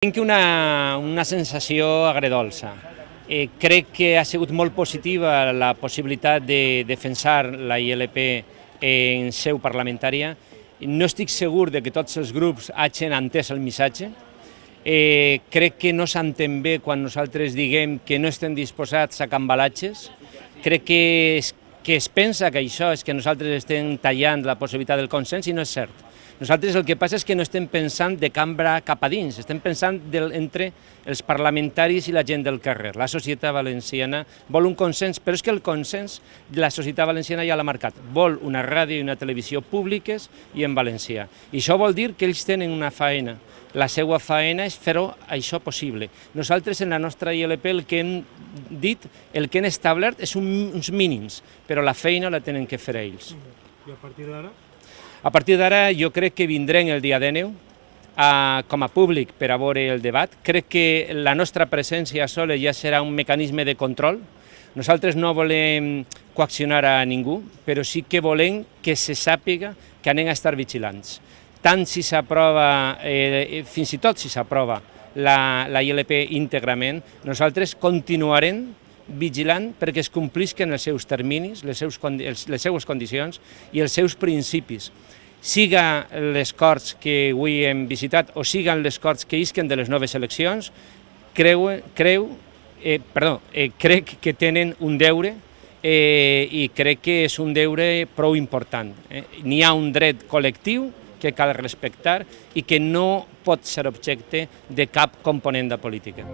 Tinc una sensació agredolça. Crec que ha sigut molt positiva la possibilitat de defensar la ILP en seu parlamentària. No estic segur de que tots els grups hagin entès el missatge. Crec que no s'entén bé quan nosaltres diguem que no estem disposats a cambalatges. Crec que es pensa que això és que nosaltres estem tallant la possibilitat del consens i no és cert. Nosaltres el que passa és que no estem pensant de cambra cap a dins, estem pensant entre els parlamentaris i la gent del carrer. La societat valenciana vol un consens, però és que el consens la societat valenciana ja l'ha marcat. Vol una ràdio i una televisió públiques i en valencià. I això vol dir que ells tenen una faena. La seva faena és fer-ho això possible. Nosaltres en la nostra ILP el que hem dit, el que hem establert és uns mínims, però la feina la tenen que fer ells. I a partir d'ara? A partir d'ara jo crec que vindrem el dia 19 com a públic per a veure el debat. Crec que la nostra presència sola ja serà un mecanisme de control. Nosaltres no volem coaccionar a ningú, però sí que volem que se sàpiga que anem a estar vigilants. Tant si s'aprova, fins i tot si s'aprova la ILP íntegrament, nosaltres continuarem vigilant perquè es complisquen els seus terminis, les seues condicions i els seus principis. Siga les Corts que avui hem visitat o siguen les Corts que isquen de les noves eleccions, crec que tenen un deure i crec que és un deure prou important. N'hi ha un dret col·lectiu que cal respectar i que no pot ser objecte de cap component de política.